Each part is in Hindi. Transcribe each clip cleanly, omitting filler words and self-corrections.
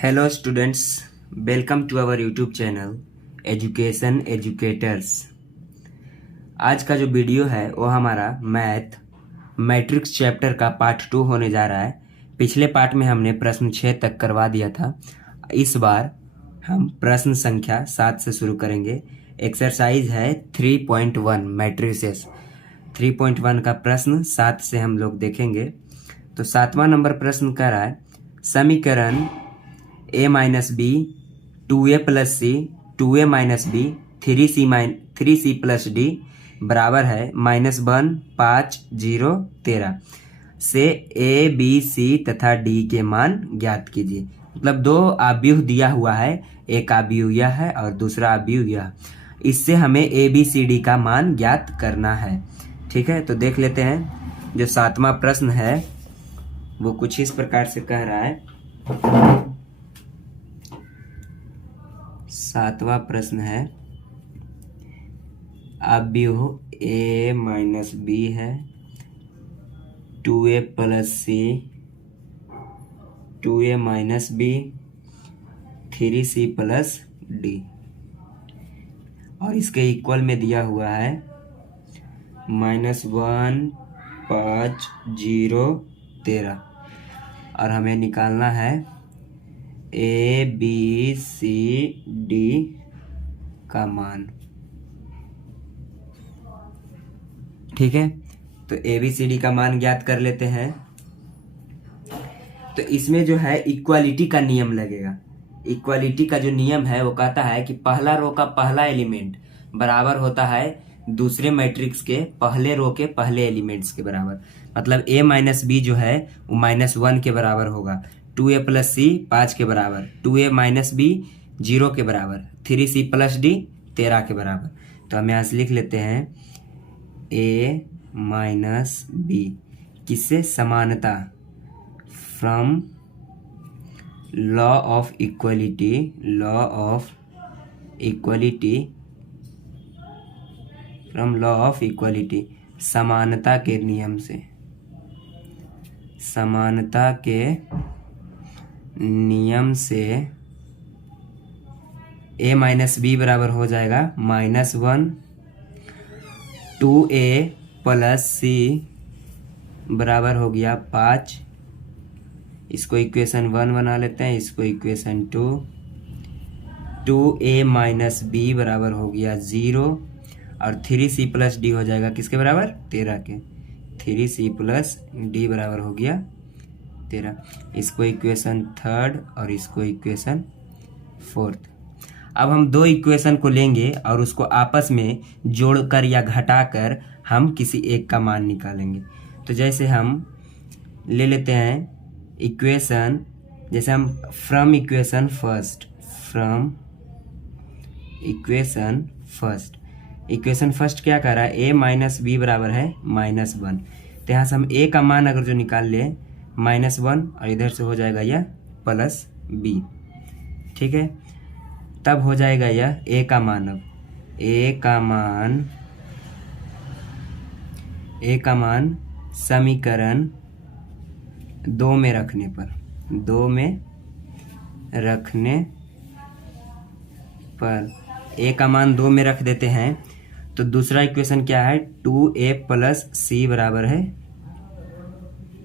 Hello students, welcome to our YouTube channel education educators. आज का जो वीडियो है वो हमारा मैट्रिक्स चैप्टर का पार्ट 2 होने जा रहा है। पिछले पार्ट में हमने प्रश्न 6 तक करवा दिया था। इस बार हम प्रश्न संख्या 7 से शुरू करेंगे। एक्सरसाइज है 3.1 मैट्रिसेस। 3.1 का प्रश्न 7 से हम लोग देखेंगे। तो 7वां नंबर प्रश्न कह रहा है समीकरण a minus B 2a plus C 2a minus B 3c plus D बराबर है -1 5 0 13 से a b c तथा d के मान ज्ञात कीजिए। मतलब दो आव्यूह दिया हुआ है, एक आव्यूह यह है और दूसरा आव्यूह यह। इससे हमें a b c d का मान ज्ञात करना है। ठीक है, तो देख लेते हैं। जो 7वां प्रश्न है वो कुछ इस प्रकार से कह रहा है। 7वां प्रश्न है आव्यूह a माइनस बी है 2a plus C 2a minus B 3c plus D और इसके इक्वल में दिया हुआ है -1 5 0 13 और हमें निकालना है ए बी सी डी का मान। ठीक है, तो ए बी सी डी का मान ज्ञात कर लेते हैं। तो इसमें जो है इक्वालिटी का नियम लगेगा। इक्वालिटी का जो नियम है वो कहता है कि पहला रो का पहला एलिमेंट बराबर होता है दूसरे मैट्रिक्स के पहले रो के पहले एलिमेंट्स के बराबर। मतलब a माइनस बी जो है वो -1 के बराबर होगा, 2a प्लस सी 5 के बराबर, 2a माइनस बी 0 के बराबर, 3c प्लस डी 13 के बराबर। तो हम यहाँ से लिख लेते हैं a माइनस बी किससे समानता, from law of equality, from law of equality समानता के नियम से, समानता के नियम से a माइनस बी बराबर हो जाएगा -1 2a प्लस सी बराबर हो गया 5। इसको इक्वेशन 1 बना लेते हैं, इसको इक्वेशन 2। 2a माइनस बी बराबर हो गया 0 और 3c प्लस डी हो जाएगा किसके बराबर, 13 के। 3c प्लस डी बराबर हो गया 13। इसको इक्वेशन 3 और इसको इक्वेशन 4। अब हम दो इक्वेशन को लेंगे और उसको आपस में जोड़कर या घटाकर हम किसी एक का मान निकालेंगे। तो जैसे हम ले लेते हैं इक्वेशन, जैसे हम फ्रॉम इक्वेशन फर्स्ट क्या कर रहा है, a माइनस बी बराबर है -1। तो यहाँ से हम a का मान अगर जो निकाल लें -1 और इधर से हो जाएगा यह प्लस b। ठीक है, तब हो जाएगा यह a का मान। अब a का मान समीकरण 2 में रखने पर, a का मान 2 में रख देते हैं। तो दूसरा इक्वेशन क्या है, 2a प्लस सी बराबर है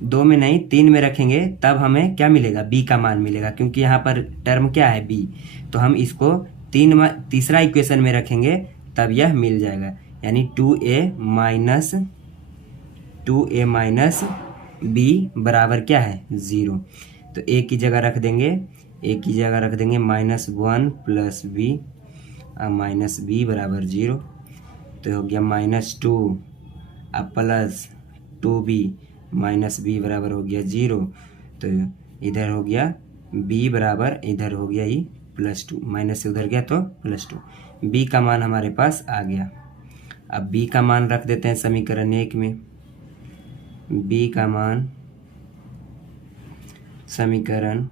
2 में नहीं 3 में रखेंगे, तब हमें क्या मिलेगा, b का मान मिलेगा, क्योंकि यहाँ पर टर्म क्या है b। तो हम इसको तीसरा इक्वेशन में रखेंगे तब यह मिल जाएगा, यानी 2a माइनस b बराबर क्या है 0। तो a की जगह रख देंगे, -1 प्लस b माइनस b बराबर 0। तो हो गया -2 प्लस 2b माइनस b बराबर हो गया 0। तो इधर हो गया b बराबर, इधर हो गया ही +2, माइनस से उधर गया तो +2। b का मान हमारे पास आ गया। अब b का मान रख देते हैं समीकरण 1 में। b का मान समीकरण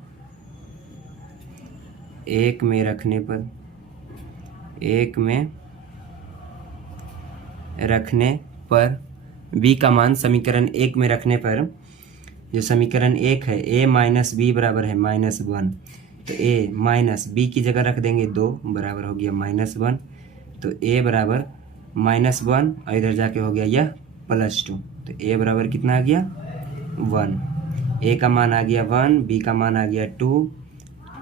1 में रखने पर b का मान समीकरण 1 में रखने पर जो समीकरण 1 है a माइनस बी बराबर है -1, तो ए माइनस बी की जगह रख देंगे 2 बराबर हो गया -1। तो ए बराबर -1 और इधर जाके हो गया यह +2। तो ए बराबर कितना आ गया 1। ए का मान आ गया 1, बी का मान आ गया 2।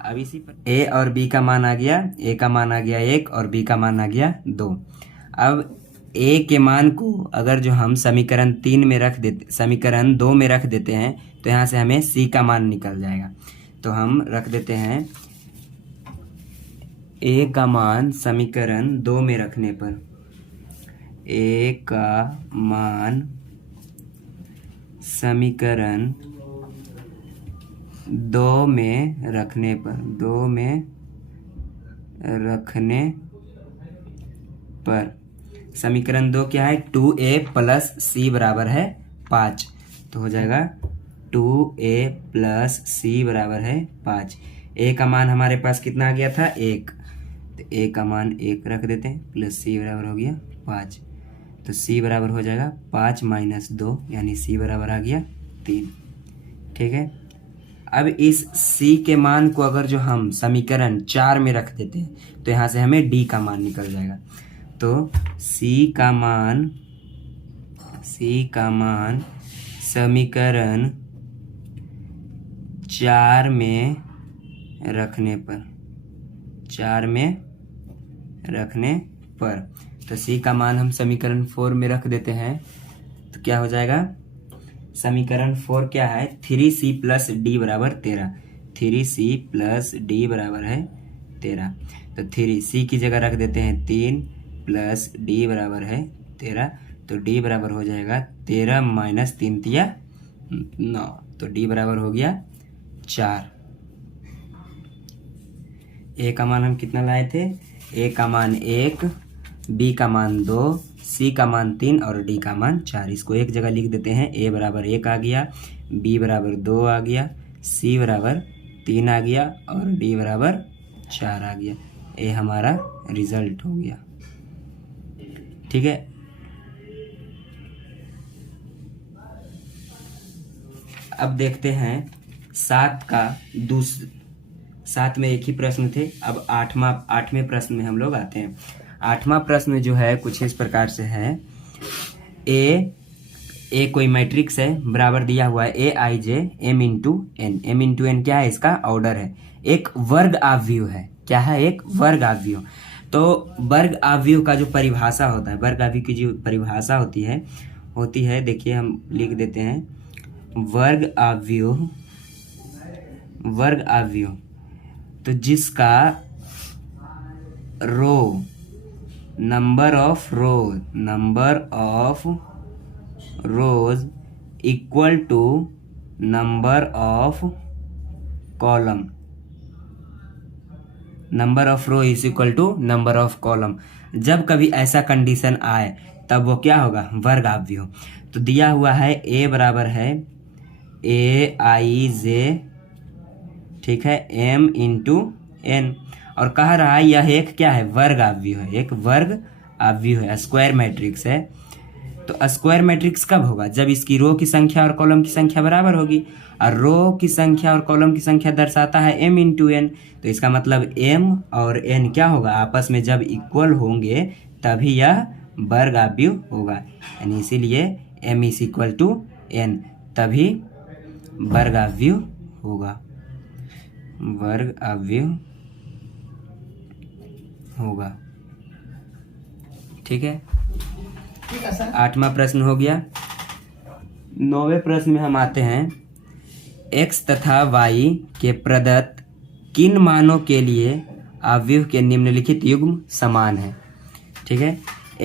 अब इसी पर ए और बी का मान आ गया, ए का मान आ गया 1 और बी का मान आ गया 2। अब ए के मान को अगर जो हम समीकरण 3 में रख देते, समीकरण 2 में रख देते हैं तो यहाँ से हमें सी का मान निकल जाएगा। तो हम रख देते हैं ए का मान समीकरण 2 में रखने पर, ए का मान समीकरण 2 में रखने पर, 2 में रखने पर समीकरण 2 क्या है 2a + c बराबर है 5। तो हो जाएगा 2a + c बराबर है 5। a का मान हमारे पास कितना आ गया था 1, तो a का मान 1 रख देते हैं प्लस c बराबर हो गया 5। तो c बराबर हो जाएगा 5 - 2 यानी c बराबर आ गया 3। ठीक है। अब इस c के मान को अगर जो हम समीकरण 4 में रख देते हैं तो यहाँ से हमें d का मान निकल जाएगा। तो c का मान समीकरण 4 में रखने पर, 4 में रखने पर, तो c का मान हम समीकरण 4 में रख देते हैं तो क्या हो जाएगा, समीकरण 4 क्या है 3c + d बराबर 13। 3c + d बराबर है 13। तो 3c की जगह रख देते हैं 3 + d बराबर है 13। तो d बराबर हो जाएगा 13 - 3 × 9। तो d बराबर हो गया 4। a का मान हम कितना लाए थे, a का मान 1, b का मान 2, c का मान 3 और d का मान 4। इसको एक जगह लिख देते हैं। a बराबर 1 आ गया, b बराबर 2 आ गया, c बराबर 3 आ गया और d बराबर 4 आ गया। ये हमारा रिजल्ट हो गया। ठीक है। अब देखते हैं 7 में एक ही प्रश्न थे। अब 8वें प्रश्न में हम लोग आते हैं। 8वां प्रश्न जो है कुछ इस प्रकार से है। ए कोई मैट्रिक्स है, बराबर दिया हुआ है aij m × n। m × n क्या है, इसका ऑर्डर है, एक वर्ग आव्यूह है। क्या है, एक वर्ग आव्यूह। तो वर्ग आव्यूह का जो परिभाषा होता है, वर्ग आव्यूह की जो परिभाषा होती है देखिए हम लिख देते हैं वर्ग आव्यूह तो जिसका number of rows equal to number of column, number of row is equal to number of column. जब कभी ऐसा कंडीशन आए तब वो क्या होगा, वर्ग आव्यूह। तो दिया हुआ है a बराबर है aij, ठीक है, m × n, और कह रहा है यह एक क्या है, वर्ग आव्यूह है, एक वर्ग आव्यूह है, स्क्वायर मैट्रिक्स है। तो स्क्वायर मैट्रिक्स कब होगा, जब इसकी रो की संख्या और कॉलम की संख्या बराबर होगी, और रो की संख्या और कॉलम की संख्या दर्शाता है m × n। तो इसका मतलब m और n क्या होगा, आपस में जब इक्वल होंगे तभी यह वर्ग आव्यूह होगा, यानी इसीलिए m = n, तभी वर्ग आव्यूह होगा, वर्ग आव्यूह होगा। ठीक है। 8वां प्रश्न हो गया। 9वें प्रश्न में हम आते हैं। x तथा y के प्रदत्त किन मानों के लिए आव्यूह के निम्नलिखित युग्म समान है। ठीक है।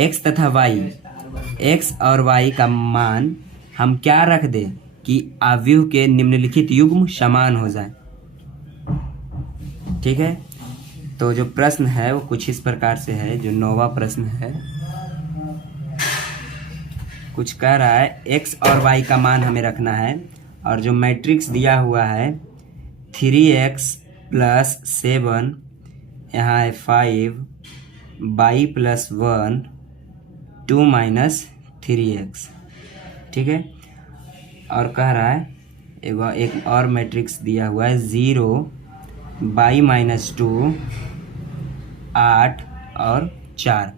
x तथा y, x और y का मान हम क्या रख दें कि आव्यूह के निम्नलिखित युग्म समान हो जाए। ठीक है। तो जो प्रश्न है वो कुछ इस प्रकार से है। जो 9वां प्रश्न है कुछ कह रहा है x और y का मान हमें रखना है, और जो मैट्रिक्स दिया हुआ है 3x + 7, यहाँ है 5, y + 1, 2 - 3x। ठीक है। और कह रहा है एक और मैट्रिक्स दिया हुआ है 0, बाई माइनस 2, 8 और 4।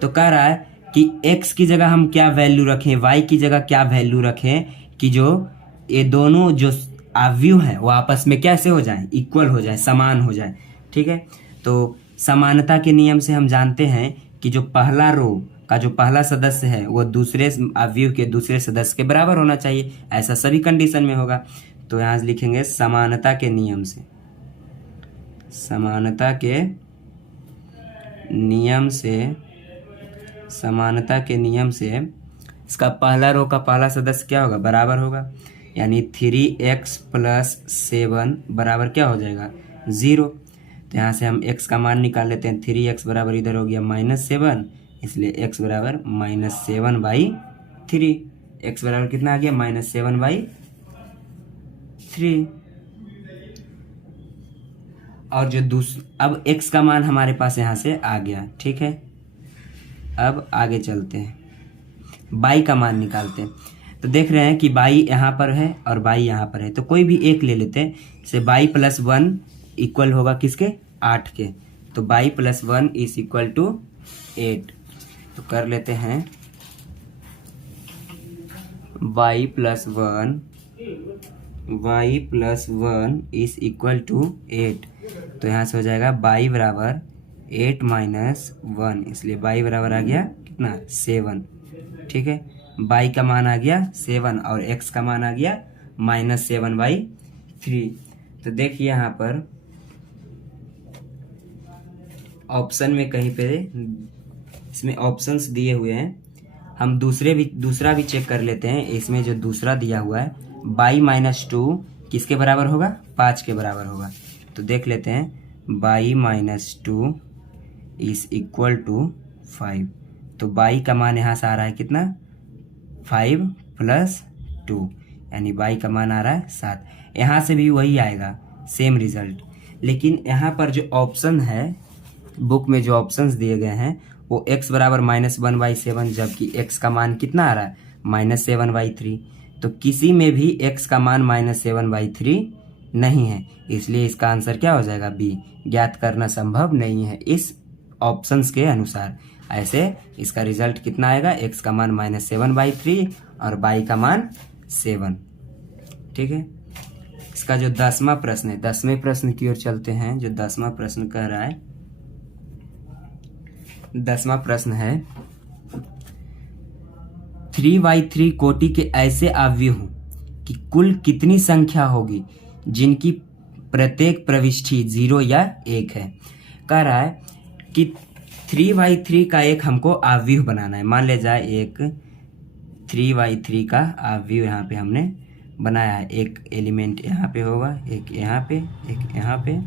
तो कह रहा है कि x की जगह हम क्या वैल्यू रखें, y की जगह क्या वैल्यू रखें कि जो ये दोनों जो अवयव हैं वो आपस में कैसे हो जाएं, इक्वल हो जाए, समान हो जाए। ठीक है, तो समानता के नियम से हम जानते हैं कि जो पहला रो का जो पहला सदस्य है वो दूसरे अवयव के दूसरे सदस्य के बराबर होना चाहिए। ऐसा सभी कंडीशन में होगा। तो यहाँ लिखेंगे समानता के नियम से, समानता के नियम से, समानता के नियम से इसका पहला रो का पहला सदस्य क्या होगा, बराबर होगा। यानी 3x प्लस 7 बराबर क्या हो जाएगा, 0। तो यहाँ से हम x का मान निकाल लेते हैं। 3x बराबर इधर हो गया -7, इसलिए x बराबर -7/3। x बराबर कितना आ गया, -7/3। और जो अब x का मान हमारे पास यहाँ से आ गया। ठीक है, अब आगे चलते हैं, बाई का मान निकालते हैं। तो देख रहे हैं कि बाई यहाँ पर है और बाई यहाँ पर है, तो कोई भी एक ले लेते हैं। जैसे बाई प्लस 1 इक्वल होगा किसके, 8 के। तो y plus 1 is equal to 8। तो कर लेते हैं y plus 1 is equal to 8। तो यहाँ से हो जाएगा y बराबर 8 माइनस 1, इसलिए y बराबर आ गया कितना, 7। ठीक है, y का मान आ गया 7 और x का मान आ गया -7/3। तो देखिए यहाँ पर ऑप्शन में कहीं पे इसमें ऑप्शंस दिए हुए हैं, हम दूसरा भी चेक कर लेते हैं। इसमें जो दूसरा दिया हुआ है बाई -2 किसके बराबर होगा, 5 के बराबर होगा। तो देख लेते हैं, बाई -2 इज इक्वल टू 5। तो बाई का मान यहाँ से आ रहा है कितना, 5 + 2, यानी बाई का मान आ रहा है 7। यहाँ से भी वही आएगा, सेम रिजल्ट। लेकिन यहाँ पर जो ऑप्शन है, बुक में जो ऑप्शंस दिए गए हैं वो x बराबर -1/7, जबकि x का मान कितना आ रहा है, -7/3। तो किसी में भी x का मान -7/3 नहीं है, इसलिए इसका आंसर क्या हो जाएगा, बी, ज्ञात करना संभव नहीं है इस ऑप्शंस के अनुसार। ऐसे इसका रिजल्ट कितना आएगा, x का मान -7/3 और y का मान 7। ठीक है, इसका जो 10वां प्रश्न है, 10वें प्रश्न की ओर चलते हैं। जो 10वां प्रश्न कह रहा है, 10वां प्रश्न है 3/3 कोटि के ऐसे अवयव हों कि कुल कितनी संख्या होगी जिनकी प्रत्येक प्रविष्टि 0 या 1 है। कह रहा है कि 3/3 का एक हमको अवयव बनाना है। मान ले जाए एक 3/3 का अवयव यहाँ पे हमने बनाया है। एक एलिमेंट यहाँ पे होगा, एक यहाँ पे, एक यहाँ पे।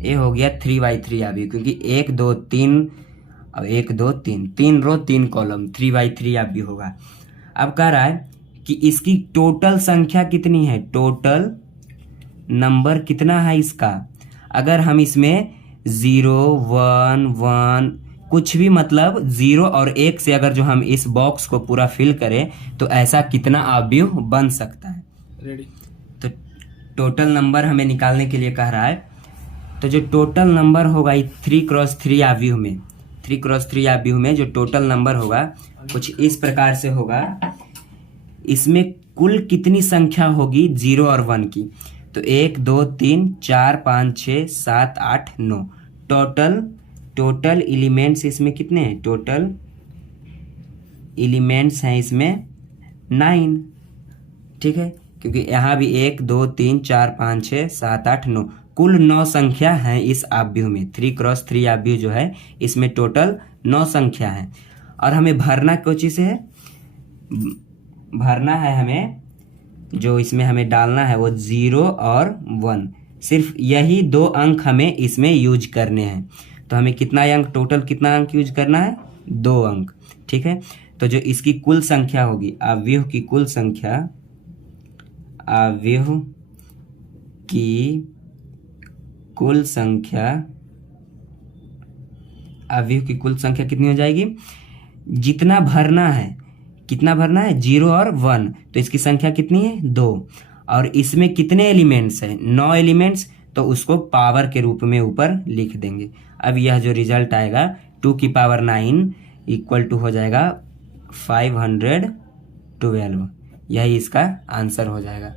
ये हो गया 3/3 अवयव, क्योंकि 1 2 3 और 1 2 3, 3 रो 3 कॉलम, 3/3 अवयव होगा। अब कह रहा है कि इसकी टोटल संख्या कितनी है, टोटल नंबर कितना है इसका। अगर हम इसमें 0 1 1 कुछ भी, मतलब 0 और 1 से अगर जो हम इस बॉक्स को पूरा फिल करें तो ऐसा कितना अवयव बन सकता है। रेडी। तो टोटल नंबर हमें निकालने के लिए कह रहा है। तो जो टोटल नंबर होगा 3x3 अवयव में, 3x3 अवयव में जो टोटल नंबर होगा कुछ इस प्रकार से होगा। इसमें कुल कितनी संख्या होगी 0 और 1 की, तो 1 2 3 4 5 6 7 8 9। टोटल एलिमेंट्स इसमें कितने हैं, टोटल एलिमेंट्स हैं इसमें 9। ठीक है, क्योंकि यहाँ भी 1 2 3 4 5 6 7 8 9, कुल 9 संख्या है इस अवयव में। 3x3 अवयव जो है इसमें टोटल 9 संख्या है। और हमें भरना कोची से है, भरना है हमें, जो इसमें हमें डालना है वो 0 और 1। सिर्फ यही 2 अंक हमें इसमें यूज करने हैं। तो हमें कितना अंक, टोटल कितना अंक यूज करना है, 2 अंक। ठीक है, तो जो इसकी कुल संख्या होगी, अवयव की कुल संख्या, अवयव की कुल संख्या, अवयव की कुल संख्या कितनी हो जाएगी, जितना भरना है कितना भरना है, 0 और 1, तो इसकी संख्या कितनी है, 2। और इसमें कितने एलिमेंट्स हैं, 9 एलिमेंट्स, तो उसको पावर के रूप में ऊपर लिख देंगे। अब यह जो रिजल्ट आएगा 2 की पावर 9 इक्वल टू हो जाएगा 512, यही इसका आंसर हो जाएगा।